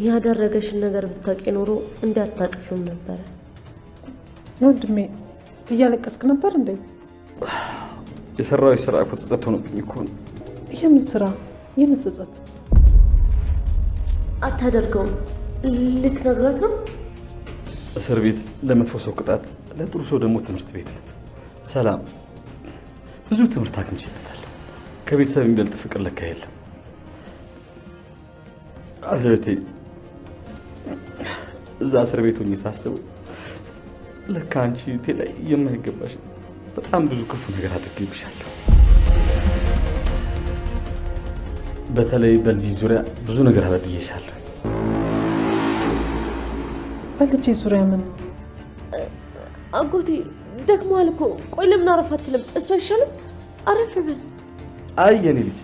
ያደረገሽን ነገር ብታውቂ ኖሮ እንዳታቅፊውም ነበር። ወንድሜ እያለቀስክ ነበር እንዴ? የሰራው ስራ እኮ ጸጸት ሆኖብኝ እኮ ነው። የምን ስራ? የምን ጸጸት? አታደርገውም። ልትነግራት ነው? እስር ቤት ለመጥፎ ሰው ቅጣት፣ ለጥሩ ሰው ደግሞ ትምህርት ቤት ነው። ሰላም ብዙ ትምህርት አግኝቼበታለሁ። ከቤተሰብ የሚበልጥ ፍቅር ለካ የለም። አዘቴ እዛ እስር ቤት ሆኜ ሳስበው ለካ አንቺ እቴ ላይ የማይገባሽ በጣም ብዙ ክፉ ነገር አድርጌብሻለሁ። በተለይ በልጅ ዙሪያ ብዙ ነገር አበድዬሻለሁ። በልጅ ዙሪያ ምን? አጎቴ ደክሞሃል እኮ። ቆይ ለምን አረፍ አትልም? እሱ አይሻልም? አረፍ በል። አይ የኔ ልጅ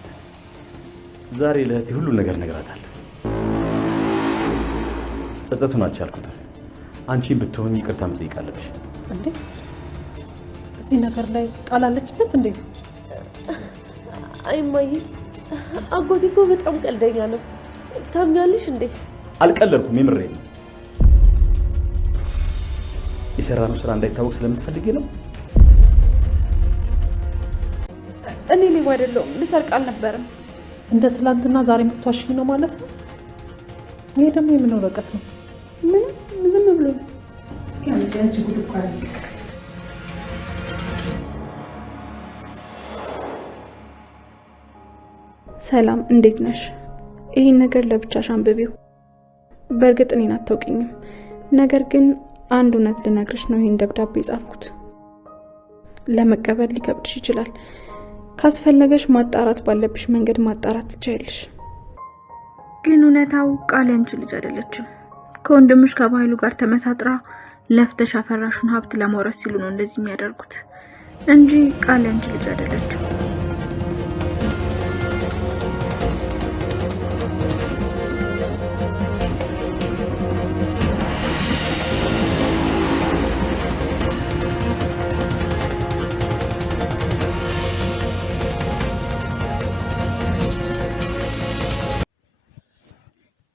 ዛሬ ለእህቴ ሁሉ ነገር እነግራታለሁ። ጸጸቱን አልቻልኩትም። አንቺን ብትሆኚ ይቅርታ መጠየቅ አለብሽ። እንዴ እዚህ ነገር ላይ ቃል አለችበት እንዴ? አይ እማዬ፣ አጎቴ እኮ በጣም ቀልደኛ ነው። ታምኛለሽ እንዴ? አልቀለድኩም፣ የምሬን ነው። የሰራነው ስራ እንዳይታወቅ ስለምትፈልጊ ነው? እኔ ሌባ አይደለሁም፣ ልሰርቅ አልነበረም። እንደ ትላንትና ዛሬ የምትዋሽኝ ነው ማለት ነው? ይሄ ደግሞ የምን ወረቀት ነው? ምንም ዝም ብሎ እስኪ አንቺ ጉድ እኮ አለ። ሰላም፣ እንዴት ነሽ? ይህን ነገር ለብቻሽ አንብቢው። በእርግጥ እኔን አታውቂኝም፣ ነገር ግን አንድ እውነት ልነግርሽ ነው ይህን ደብዳቤ የጻፍኩት። ለመቀበል ሊከብድሽ ይችላል። ካስፈለገሽ ማጣራት ባለብሽ መንገድ ማጣራት ትችያለሽ። ግን እውነታው ቃል ያንቺ ልጅ አይደለችም። ከወንድምሽ ከባህሉ ጋር ተመሳጥራ ለፍተሽ አፈራሹን ሀብት ለመውረስ ሲሉ ነው እንደዚህ የሚያደርጉት እንጂ ቃል ያንቺ ልጅ አይደለችም።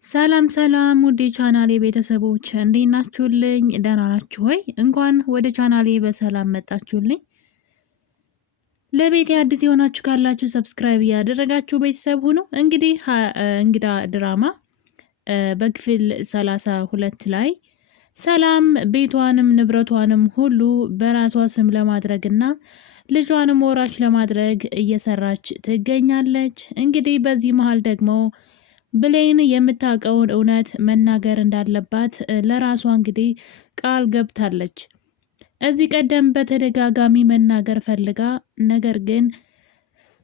ሰላም ሰላም ውድ ቻናሌ ቤተሰቦች እንዴት ናችሁልኝ? ደህና ናችሁ ወይ? እንኳን ወደ ቻናሌ በሰላም መጣችሁልኝ። ለቤቴ አዲስ የሆናችሁ ካላችሁ ሰብስክራይብ እያደረጋችሁ ቤተሰብ ሁኑ። እንግዲህ እንግዳ ድራማ በክፍል 32 ላይ ሰላም ቤቷንም ንብረቷንም ሁሉ በራሷ ስም ለማድረግና ልጇንም ወራሽ ለማድረግ እየሰራች ትገኛለች። እንግዲህ በዚህ መሀል ደግሞ ብሌን የምታውቀውን እውነት መናገር እንዳለባት ለራሷ እንግዲህ ቃል ገብታለች። እዚህ ቀደም በተደጋጋሚ መናገር ፈልጋ ነገር ግን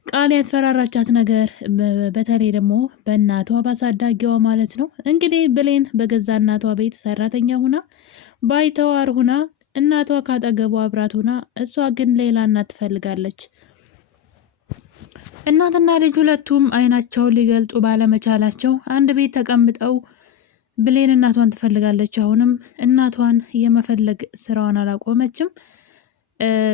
ቃል ያስፈራራቻት ነገር በተለይ ደግሞ በእናቷ ባሳዳጊዋ ማለት ነው። እንግዲህ ብሌን በገዛ እናቷ ቤት ሰራተኛ ሁና ባይተዋር ሁና እናቷ ካጠገቧ አብራት ሁና እሷ ግን ሌላ እናት ትፈልጋለች። እናትና ልጅ ሁለቱም አይናቸውን ሊገልጡ ባለመቻላቸው አንድ ቤት ተቀምጠው ብሌን እናቷን ትፈልጋለች። አሁንም እናቷን የመፈለግ ስራዋን አላቆመችም።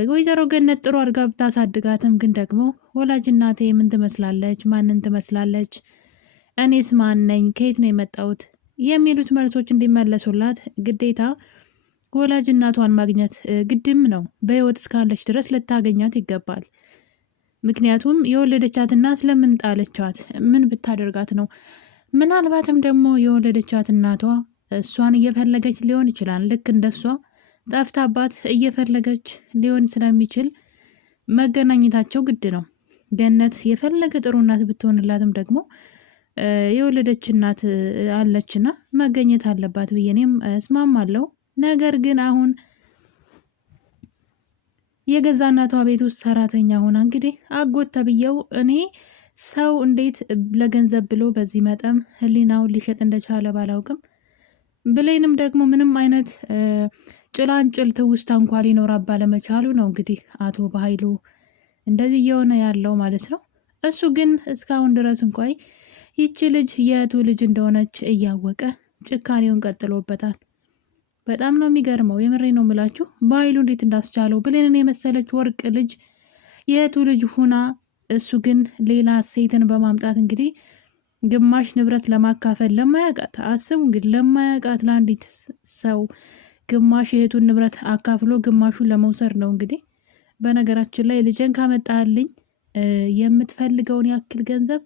ወይዘሮ ገነት ጥሩ አድርጋ ብታሳድጋትም ግን ደግሞ ወላጅ እናቴ ምን ትመስላለች? ማንን ትመስላለች? እኔስ ማን ነኝ? ከየት ነው የመጣሁት? የሚሉት መልሶች እንዲመለሱላት ግዴታ ወላጅ እናቷን ማግኘት ግድም ነው። በህይወት እስካለች ድረስ ልታገኛት ይገባል። ምክንያቱም የወለደቻት እናት ለምን ጣለቻት? ምን ብታደርጋት ነው? ምናልባትም ደግሞ የወለደቻት እናቷ እሷን እየፈለገች ሊሆን ይችላል። ልክ እንደሷ ጠፍታባት እየፈለገች ሊሆን ስለሚችል መገናኘታቸው ግድ ነው። ገነት የፈለገ ጥሩ እናት ብትሆንላትም ደግሞ የወለደች እናት አለችና መገኘት አለባት ብዬ እኔም እስማማለሁ። ነገር ግን አሁን የገዛ እናቷ ቤት ውስጥ ሰራተኛ ሆና እንግዲህ አጎት ተብዬው እኔ ሰው እንዴት ለገንዘብ ብሎ በዚህ መጠን ህሊናው ሊሸጥ እንደቻለ ባላውቅም ብሌንም ደግሞ ምንም አይነት ጭላንጭል ትውስታ እንኳ ሊኖራ ባለመቻሉ ነው እንግዲህ አቶ በኃይሉ እንደዚህ እየሆነ ያለው ማለት ነው። እሱ ግን እስካሁን ድረስ እንኳን ይቺ ልጅ የእህቱ ልጅ እንደሆነች እያወቀ ጭካኔውን ቀጥሎበታል። በጣም ነው የሚገርመው። የምሬ ነው የምላችሁ በኃይሉ እንዴት እንዳስቻለው ብሌንን የመሰለች ወርቅ ልጅ የእህቱ ልጅ ሁና እሱ ግን ሌላ ሴትን በማምጣት እንግዲህ ግማሽ ንብረት ለማካፈል ለማያውቃት አስቡ እንግዲህ ለማያውቃት ለአንዲት ሰው ግማሽ የእህቱን ንብረት አካፍሎ ግማሹን ለመውሰድ ነው እንግዲህ። በነገራችን ላይ ልጄን ካመጣልኝ የምትፈልገውን ያክል ገንዘብ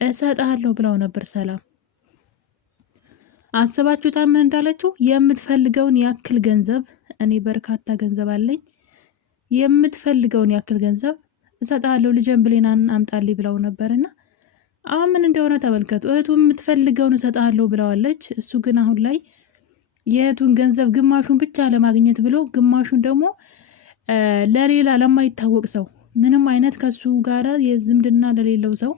እሰጥሃለሁ ብለው ነበር ሰላም። አስባችሁታ ምን እንዳለችው? የምትፈልገውን ያክል ገንዘብ፣ እኔ በርካታ ገንዘብ አለኝ፣ የምትፈልገውን ያክል ገንዘብ እሰጥሃለሁ ልጄን ብሌናን አምጣልኝ ብለው ነበርና አሁን ምን እንደሆነ ተመልከቱ። እህቱ የምትፈልገውን እሰጥሃለሁ ብለዋለች። እሱ ግን አሁን ላይ የእህቱን ገንዘብ ግማሹን ብቻ ለማግኘት ብሎ ግማሹን ደግሞ ለሌላ ለማይታወቅ ሰው ምንም አይነት ከሱ ጋር የዝምድና ለሌለው ሰው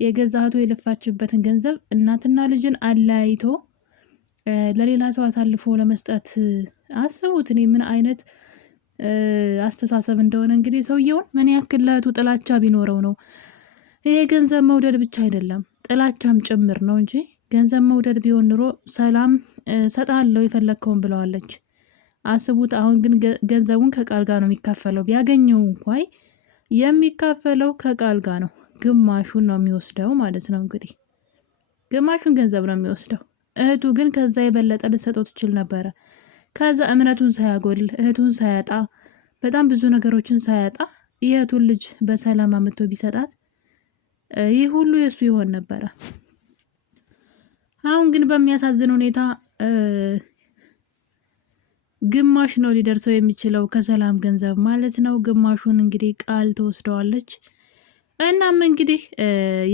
የገዛ እህቱ የለፋችበትን ገንዘብ እናትና ልጅን አለያይቶ ለሌላ ሰው አሳልፎ ለመስጠት አስቡት። እኔ ምን አይነት አስተሳሰብ እንደሆነ እንግዲህ ሰውየውን ምን ያክል ለእህቱ ጥላቻ ቢኖረው ነው። ይሄ ገንዘብ መውደድ ብቻ አይደለም ጥላቻም ጭምር ነው እንጂ ገንዘብ መውደድ ቢሆን ኑሮ ሰላም ሰጣለሁ የፈለግከውን ብለዋለች። አስቡት። አሁን ግን ገንዘቡን ከቃል ጋር ነው የሚካፈለው። ቢያገኘው እንኳን የሚካፈለው ከቃል ጋር ነው። ግማሹን ነው የሚወስደው ማለት ነው። እንግዲህ ግማሹን ገንዘብ ነው የሚወስደው። እህቱ ግን ከዛ የበለጠ ልሰጠው ትችል ነበረ። ከዛ እምነቱን ሳያጎድል እህቱን ሳያጣ በጣም ብዙ ነገሮችን ሳያጣ የእህቱን ልጅ በሰላም አምጥቶ ቢሰጣት ይህ ሁሉ የሱ ይሆን ነበረ። አሁን ግን በሚያሳዝን ሁኔታ ግማሽ ነው ሊደርሰው የሚችለው ከሰላም ገንዘብ ማለት ነው። ግማሹን እንግዲህ ቃል ትወስደዋለች። እናም እንግዲህ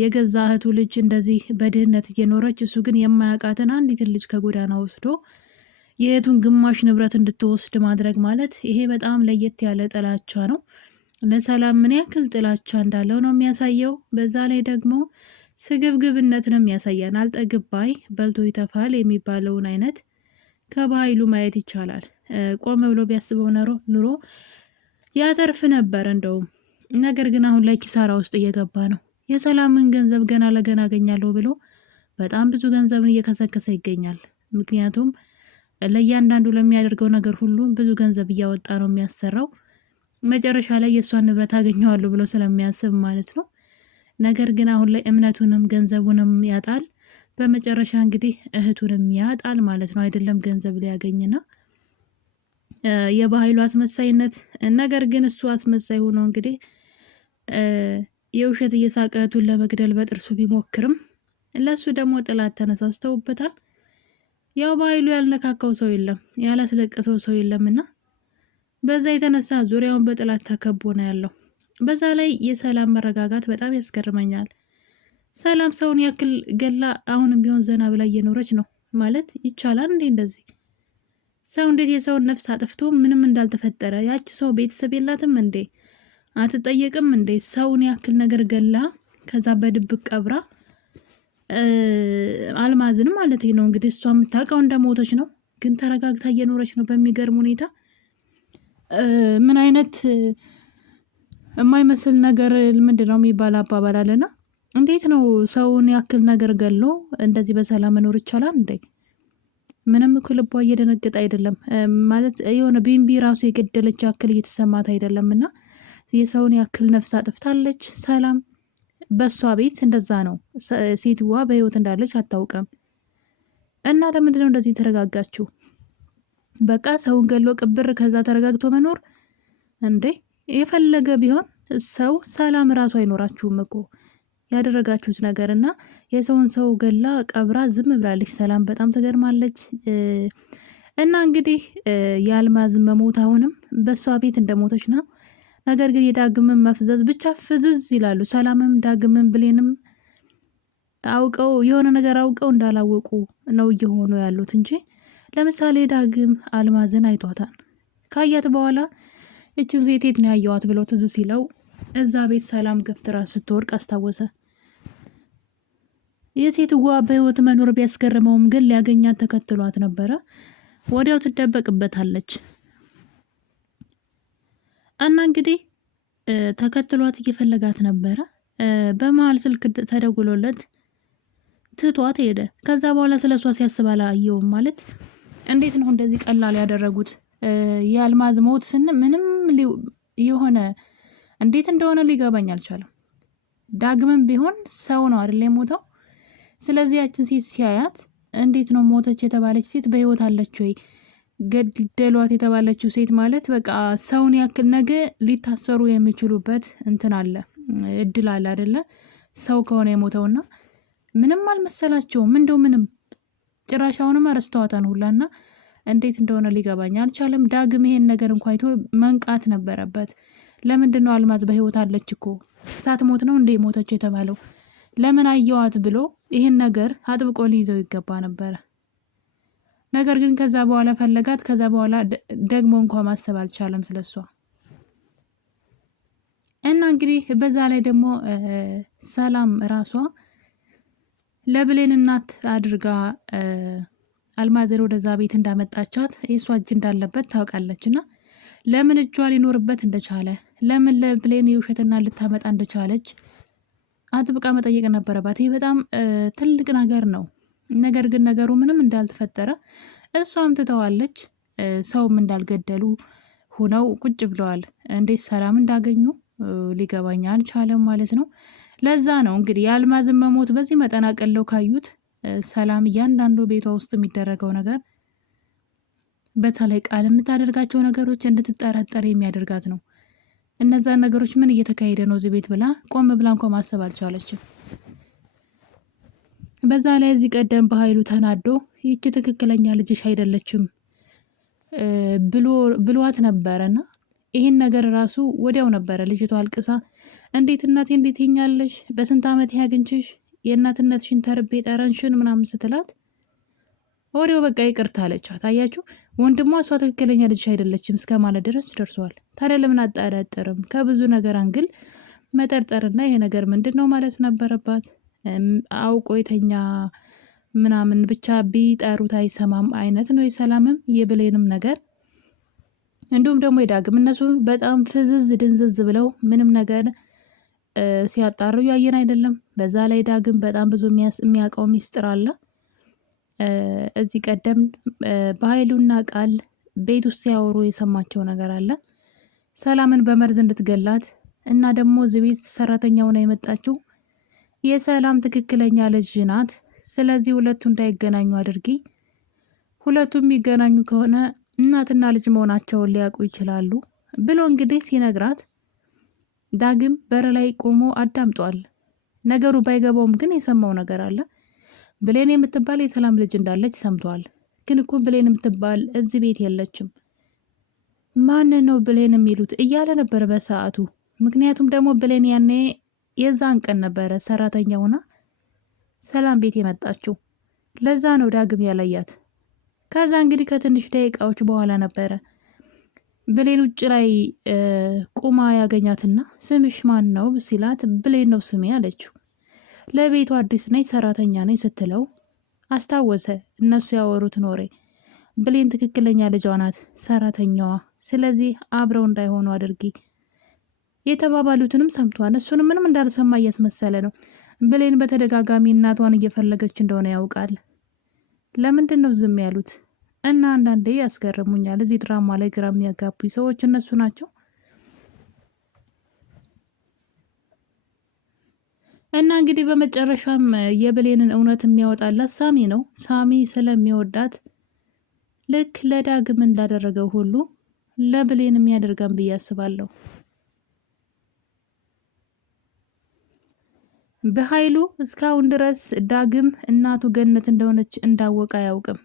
የገዛ እህቱ ልጅ እንደዚህ በድህነት እየኖረች እሱ ግን የማያውቃትን አንዲትን ልጅ ከጎዳና ወስዶ የእህቱን ግማሽ ንብረት እንድትወስድ ማድረግ ማለት ይሄ በጣም ለየት ያለ ጥላቻ ነው። ለሰላም ምን ያክል ጥላቻ እንዳለው ነው የሚያሳየው። በዛ ላይ ደግሞ ስግብግብነት ነው የሚያሳየን። አልጠግባይ በልቶ ይተፋል የሚባለውን አይነት ከባህሉ ማየት ይቻላል። ቆም ብሎ ቢያስበው ኑሮ ያተርፍ ነበር እንደውም። ነገር ግን አሁን ላይ ኪሳራ ውስጥ እየገባ ነው። የሰላምን ገንዘብ ገና ለገና አገኛለሁ ብሎ በጣም ብዙ ገንዘብን እየከሰከሰ ይገኛል። ምክንያቱም ለእያንዳንዱ ለሚያደርገው ነገር ሁሉ ብዙ ገንዘብ እያወጣ ነው የሚያሰራው። መጨረሻ ላይ የእሷን ንብረት አገኘዋለሁ ብሎ ስለሚያስብ ማለት ነው። ነገር ግን አሁን ላይ እምነቱንም ገንዘቡንም ያጣል። በመጨረሻ እንግዲህ እህቱንም ያጣል ማለት ነው። አይደለም ገንዘብ ሊያገኝና የባህሉ አስመሳይነት። ነገር ግን እሱ አስመሳይ ሆኖ እንግዲህ የውሸት እየሳቀ እህቱን ለመግደል በጥርሱ ቢሞክርም ለሱ ደግሞ ጥላት ተነሳስተውበታል። ያው ባህሉ ያልነካካው ሰው የለም፣ ያላስለቀሰው ሰው የለምና በዛ የተነሳ ዙሪያውን በጥላት ተከቦ ነው ያለው። በዛ ላይ የሰላም መረጋጋት በጣም ያስገርመኛል። ሰላም ሰውን ያክል ገላ አሁንም ቢሆን ዘና ብላ እየኖረች ነው ማለት ይቻላል እንዴ? እንደዚህ ሰው እንዴት የሰውን ነፍስ አጥፍቶ ምንም እንዳልተፈጠረ ያቺ ሰው ቤተሰብ የላትም እንዴ? አትጠየቅም እንዴ? ሰውን ያክል ነገር ገላ ከዛ በድብቅ ቀብራ አልማዝን ማለት ነው እንግዲህ እሷ የምታውቀው እንደሞተች ነው፣ ግን ተረጋግታ እየኖረች ነው በሚገርም ሁኔታ። ምን አይነት የማይመስል ነገር ምንድን ነው የሚባል አባባል አለና እንዴት ነው ሰውን ያክል ነገር ገሎ እንደዚህ በሰላም መኖር ይቻላል እንዴ? ምንም እኮ ልቧ እየደነገጠ አይደለም ማለት የሆነ ቢንቢ ራሱ የገደለች ያክል እየተሰማት አይደለም። እና የሰውን ያክል ነፍስ አጥፍታለች ሰላም። በሷ ቤት እንደዛ ነው። ሴትዋ በህይወት እንዳለች አታውቅም። እና ለምንድን ነው እንደዚህ ተረጋጋችሁ? በቃ ሰውን ገሎ ቅብር ከዛ ተረጋግቶ መኖር እንዴ? የፈለገ ቢሆን ሰው ሰላም ራሱ አይኖራችሁም እኮ ያደረጋችሁት ነገር። እና የሰውን ሰው ገላ ቀብራ ዝም ብላለች ሰላም። በጣም ትገርማለች። እና እንግዲህ የአልማዝ መሞት አሁንም በሷ ቤት እንደሞተች ነው። ነገር ግን የዳግምን መፍዘዝ ብቻ ፍዝዝ ይላሉ። ሰላምም ዳግምን ብሌንም አውቀው የሆነ ነገር አውቀው እንዳላወቁ ነው እየሆኑ ያሉት እንጂ ለምሳሌ ዳግም አልማዝን አይቷታል። ካያት በኋላ እችን ሴት የት ነው ያየዋት ብለው ትዝ ሲለው እዛ ቤት ሰላም ገፍትራ ስትወርቅ አስታወሰ። የሴትዋ በህይወት መኖር ቢያስገርመውም ግን ሊያገኛት ተከትሏት ነበረ። ወዲያው ትደበቅበታለች። እና እንግዲህ ተከትሏት እየፈለጋት ነበረ። በመሀል ስልክ ተደውሎለት ትቷት ሄደ። ከዛ በኋላ ስለሷ ሲያስብ አላየውም። ማለት እንዴት ነው እንደዚህ ቀላል ያደረጉት? የአልማዝ ሞት ምንም የሆነ እንዴት እንደሆነ ሊገባኝ አልቻለም። ዳግምም ቢሆን ሰው ነው አይደል የሞተው? ስለዚህ ያችን ሴት ሲያያት እንዴት ነው ሞተች የተባለች ሴት በህይወት አለች ወይ? ገደሏት የተባለችው ሴት ማለት በቃ ሰውን ያክል ነገ ሊታሰሩ የሚችሉበት እንትን አለ፣ እድል አለ አይደለ? ሰው ከሆነ የሞተውና ምንም አልመሰላቸውም። እንደው ምንም ጭራሻውንም አረስተዋታን ሁላና እንዴት እንደሆነ ሊገባኝ አልቻለም። ዳግም ይሄን ነገር እንኳን አይቶ መንቃት ነበረበት። ለምንድን ነው አልማዝ በህይወት አለች እኮ ሳትሞት ነው እንዴ ሞተች የተባለው? ለምን አየዋት ብሎ ይህን ነገር አጥብቆ ሊይዘው ይገባ ነበረ። ነገር ግን ከዛ በኋላ ፈለጋት። ከዛ በኋላ ደግሞ እንኳን ማሰብ አልቻለም ስለሷ እና እንግዲህ በዛ ላይ ደግሞ ሰላም ራሷ ለብሌን እናት አድርጋ አልማዝን ወደዛ ቤት እንዳመጣቻት የሷ እጅ እንዳለበት ታውቃለች። እና ለምን እጇ ሊኖርበት እንደቻለ ለምን ለብሌን የውሸትና ልታመጣ እንደቻለች አጥብቃ መጠየቅ ነበረባት። ይህ በጣም ትልቅ ነገር ነው። ነገር ግን ነገሩ ምንም እንዳልተፈጠረ እሷም ትተዋለች። ሰውም እንዳልገደሉ ሆነው ቁጭ ብለዋል። እንዴት ሰላም እንዳገኙ ሊገባኝ አልቻለም ማለት ነው። ለዛ ነው እንግዲህ የአልማዝን መሞት በዚህ መጠን አቀለው ካዩት ሰላም እያንዳንዱ ቤቷ ውስጥ የሚደረገው ነገር በተለይ ቃል የምታደርጋቸው ነገሮች እንድትጠረጠር የሚያደርጋት ነው። እነዛን ነገሮች ምን እየተካሄደ ነው እዚህ ቤት ብላ ቆም ብላ እንኳን ማሰብ አልቻለችም። በዛ ላይ እዚህ ቀደም በኃይሉ ተናዶ ይቺ ትክክለኛ ልጅሽ አይደለችም ብሏት ነበረና ይህን ነገር ራሱ ወዲያው ነበረ ልጅቷ አልቅሳ እንዴት እናቴ እንዴት ይኛለሽ በስንት ዓመት ያግንችሽ የእናትነትሽን ተርቤ ጠረንሽን ምናምን ስትላት ወዲያው በቃ ይቅርታ አለቻት። አያችሁ ወንድሟ እሷ ትክክለኛ ልጅሽ አይደለችም እስከ ማለት ድረስ ደርሷል። ታዲያ ለምን አጠረጥርም? ከብዙ ነገር አንግል መጠርጠርና ይሄ ነገር ምንድን ነው ማለት ነበረባት። አውቆ የተኛ ምናምን ብቻ ቢጠሩት አይሰማም አይነት ነው የሰላምም የብሌንም ነገር። እንዲሁም ደግሞ የዳግም እነሱ በጣም ፍዝዝ ድንዝዝ ብለው ምንም ነገር ሲያጣሩ ያየን አይደለም። በዛ ላይ ዳግም በጣም ብዙ የሚያውቀው ሚስጥር አለ። እዚህ ቀደም በኃይሉና ቃል ቤት ውስጥ ሲያወሩ የሰማቸው ነገር አለ። ሰላምን በመርዝ እንድትገላት እና ደግሞ እዚህ ቤት ሰራተኛ ሆና የመጣችው የሰላም ትክክለኛ ልጅ ናት። ስለዚህ ሁለቱ እንዳይገናኙ አድርጊ። ሁለቱ የሚገናኙ ከሆነ እናትና ልጅ መሆናቸውን ሊያውቁ ይችላሉ ብሎ እንግዲህ ሲነግራት ዳግም በር ላይ ቆሞ አዳምጧል። ነገሩ ባይገባውም ግን የሰማው ነገር አለ። ብሌን የምትባል የሰላም ልጅ እንዳለች ሰምቷል። ግን እኮ ብሌን የምትባል እዚህ ቤት የለችም። ማን ነው ብሌን የሚሉት እያለ ነበር በሰዓቱ። ምክንያቱም ደግሞ ብሌን ያኔ የዛን ቀን ነበረ ሰራተኛውና ሰላም ቤት የመጣችው። ለዛ ነው ዳግም ያለያት። ከዛ እንግዲህ ከትንሽ ደቂቃዎች በኋላ ነበረ ብሌን ውጭ ላይ ቁማ ያገኛትና ስምሽ ማን ነው ሲላት ብሌን ነው ስሜ አለችው። ለቤቱ አዲስ ነኝ ሰራተኛ ነኝ ስትለው አስታወሰ እነሱ ያወሩት ኖሬ ብሌን ትክክለኛ ልጇ ናት ሰራተኛዋ። ስለዚህ አብረው እንዳይሆኑ አድርጊ የተባባሉትንም ሰምቷል። እሱንም ምንም እንዳልሰማ እያስመሰለ ነው። ብሌን በተደጋጋሚ እናቷን እየፈለገች እንደሆነ ያውቃል። ለምንድን ነው ዝም ያሉት? እና አንዳንዴ ያስገርሙኛል እዚህ ድራማ ላይ ግራ የሚያጋቡኝ ሰዎች እነሱ ናቸው። እና እንግዲህ በመጨረሻም የብሌንን እውነት የሚያወጣላት ሳሚ ነው። ሳሚ ስለሚወዳት ልክ ለዳግም እንዳደረገው ሁሉ ለብሌን የሚያደርጋን ብዬ አስባለሁ። በኃይሉ እስካሁን ድረስ ዳግም እናቱ ገነት እንደሆነች እንዳወቀ አያውቅም።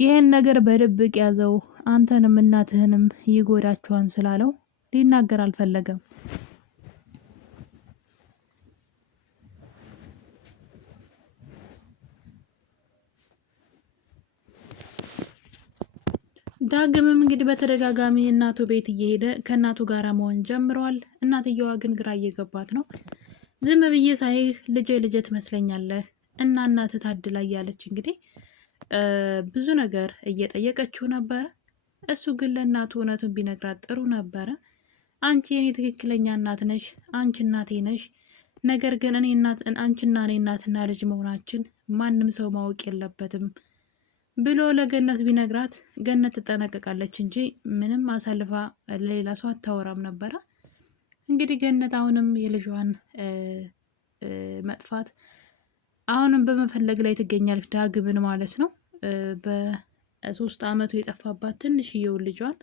ይህን ነገር በድብቅ ያዘው አንተንም እናትህንም ይጎዳችኋን ስላለው ሊናገር አልፈለገም። ዳግምም እንግዲህ በተደጋጋሚ እናቱ ቤት እየሄደ ከእናቱ ጋር መሆን ጀምረዋል። እናትየዋ ግን ግራ እየገባት ነው። ዝም ብዬ ሳይህ ልጄ ትመስለኛለህ እና እናትህ ታድላ እያለች እንግዲህ ብዙ ነገር እየጠየቀችው ነበረ። እሱ ግን ለእናቱ እውነቱን ቢነግራት ጥሩ ነበረ። አንቺ የኔ ትክክለኛ እናት ነሽ፣ አንቺ እናቴ ነሽ። ነገር ግን አንቺና እኔ እናትና ልጅ መሆናችን ማንም ሰው ማወቅ የለበትም ብሎ ለገነት ቢነግራት ገነት ትጠነቀቃለች እንጂ ምንም አሳልፋ ለሌላ ሰው አታወራም ነበረ። እንግዲህ ገነት አሁንም የልጇን መጥፋት አሁንም በመፈለግ ላይ ትገኛለች ዳግምን ማለት ነው። በ3 ዓመቱ የጠፋባት ትንሽዬውን ልጇን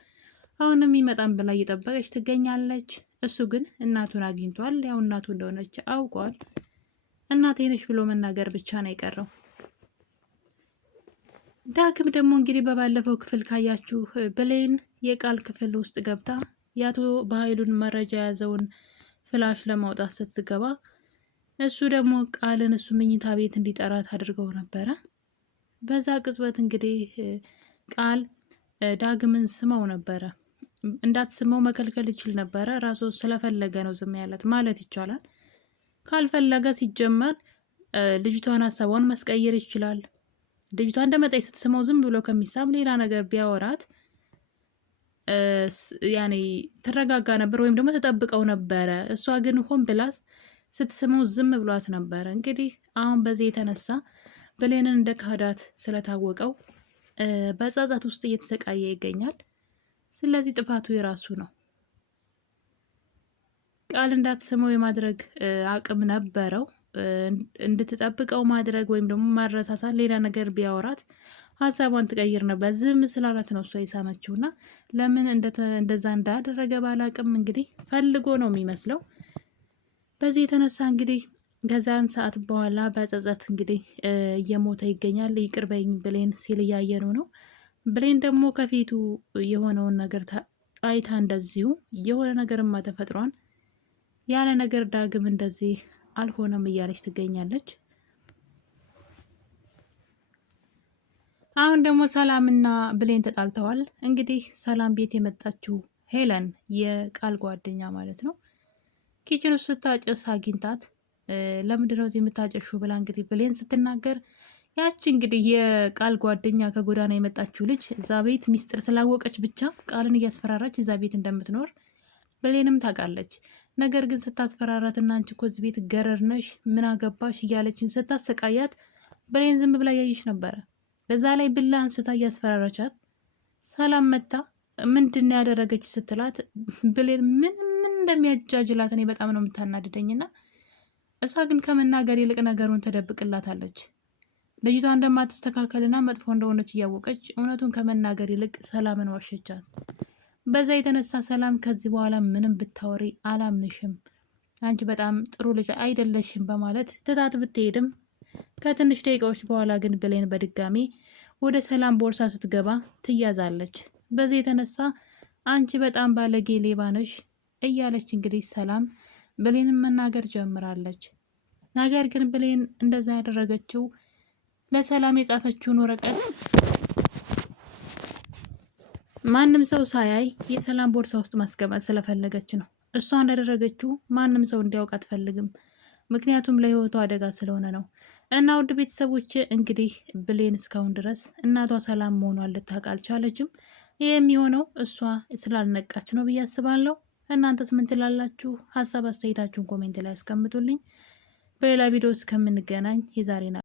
አሁንም ይመጣን ብላ እየጠበቀች ትገኛለች። እሱ ግን እናቱን አግኝቷል። ያው እናቱ እንደሆነች አውቋል። እናቴ ነች ብሎ መናገር ብቻ ነው የቀረው። ዳግም ደግሞ እንግዲህ በባለፈው ክፍል ካያችሁ ብሌን የቃል ክፍል ውስጥ ገብታ የአቶ በኃይሉን መረጃ የያዘውን ፍላሽ ለማውጣት ስትገባ እሱ ደግሞ ቃልን እሱ መኝታ ቤት እንዲጠራት አድርገው ነበረ። በዛ ቅጽበት እንግዲህ ቃል ዳግምን ስመው ነበረ። እንዳትስመው መከልከል ይችል ነበረ። ራሱ ስለፈለገ ነው ዝም ያላት ማለት ይቻላል። ካልፈለገ ሲጀመር ልጅቷን ሀሳቧን ማስቀየር ይችላል። ልጅቷ እንደመጣች ስትስመው ዝም ብሎ ከሚሳም ሌላ ነገር ቢያወራት ያኔ ትረጋጋ ነበር፣ ወይም ደግሞ ተጠብቀው ነበረ። እሷ ግን ሆን ብላስ ስትስመው ዝም ብሏት ነበረ። እንግዲህ አሁን በዚህ የተነሳ ብሌንን እንደ ካዳት ስለታወቀው በጸጸት ውስጥ እየተሰቃየ ይገኛል። ስለዚህ ጥፋቱ የራሱ ነው። ቃል እንዳትስመው የማድረግ አቅም ነበረው። እንድትጠብቀው ማድረግ ወይም ደግሞ ማረሳሳት፣ ሌላ ነገር ቢያወራት ሀሳቧን ትቀይር ነበር። ዝም ስላላት ነው እሷ የሳመችው እና ለምን እንደዛ እንዳደረገ ባላቅም እንግዲህ ፈልጎ ነው የሚመስለው። በዚህ የተነሳ እንግዲህ ከዛን ሰዓት በኋላ በጸጸት እንግዲህ እየሞተ ይገኛል። ይቅር በይኝ ብሌን ሲል እያየነው ነው። ብሌን ደግሞ ከፊቱ የሆነውን ነገር አይታ እንደዚሁ የሆነ ነገርማ ተፈጥሯን ያለ ነገር ዳግም እንደዚህ አልሆነም እያለች ትገኛለች። አሁን ደግሞ ሰላምና ብሌን ተጣልተዋል። እንግዲህ ሰላም ቤት የመጣችው ሄለን የቃል ጓደኛ ማለት ነው ኪችን ውስጥ ስታጨስ አግኝታት ለምንድነው እዚህ የምታጨሹ ብላ እንግዲህ ብሌን ስትናገር ያቺ እንግዲህ የቃል ጓደኛ ከጎዳና የመጣችው ልጅ እዛ ቤት ሚስጥር ስላወቀች ብቻ ቃልን እያስፈራራች እዛ ቤት እንደምትኖር ብሌንም ታውቃለች። ነገር ግን ስታስፈራራትና አንቺ እኮ እዚህ ቤት ገረድ ነሽ ምን አገባሽ እያለችን ስታሰቃያት ብሌን ዝም ብላ ያየች ነበረ። በዛ ላይ ብላ አንስታ እያስፈራራቻት ሰላም መታ ምንድን ነው ያደረገች ስትላት ብሌን ምን እንደሚያጃጅላት እኔ በጣም ነው የምታናድደኝና እሷ ግን ከመናገር ይልቅ ነገሩን ተደብቅላታለች። ልጅቷ እንደማትስተካከልና መጥፎ እንደሆነች እያወቀች እውነቱን ከመናገር ይልቅ ሰላምን ዋሸቻት። በዛ የተነሳ ሰላም ከዚህ በኋላ ምንም ብታወሪ አላምንሽም፣ አንቺ በጣም ጥሩ ልጅ አይደለሽም በማለት ትታት ብትሄድም ከትንሽ ደቂቃዎች በኋላ ግን ብሌን በድጋሚ ወደ ሰላም ቦርሳ ስትገባ ትያዛለች። በዚህ የተነሳ አንቺ በጣም ባለጌ ሌባ ነሽ እያለች እንግዲህ ሰላም ብሌንን መናገር ጀምራለች። ነገር ግን ብሌን እንደዛ ያደረገችው ለሰላም የጻፈችውን ወረቀት ማንም ሰው ሳያይ የሰላም ቦርሳ ውስጥ ማስቀመጥ ስለፈለገች ነው። እሷ እንዳደረገችው ማንም ሰው እንዲያውቅ አትፈልግም። ምክንያቱም ለሕይወቷ አደጋ ስለሆነ ነው። እና ውድ ቤተሰቦች እንግዲህ ብሌን እስካሁን ድረስ እናቷ ሰላም መሆኗን ልታውቅ አልቻለችም። ይህ የሚሆነው እሷ ስላልነቃች ነው ብዬ አስባለሁ። እናንተስ ምን ትላላችሁ? ሀሳብ አስተያየታችሁን ኮሜንት ላይ አስቀምጡልኝ። በሌላ ቪዲዮ እስከምንገናኝ የዛሬ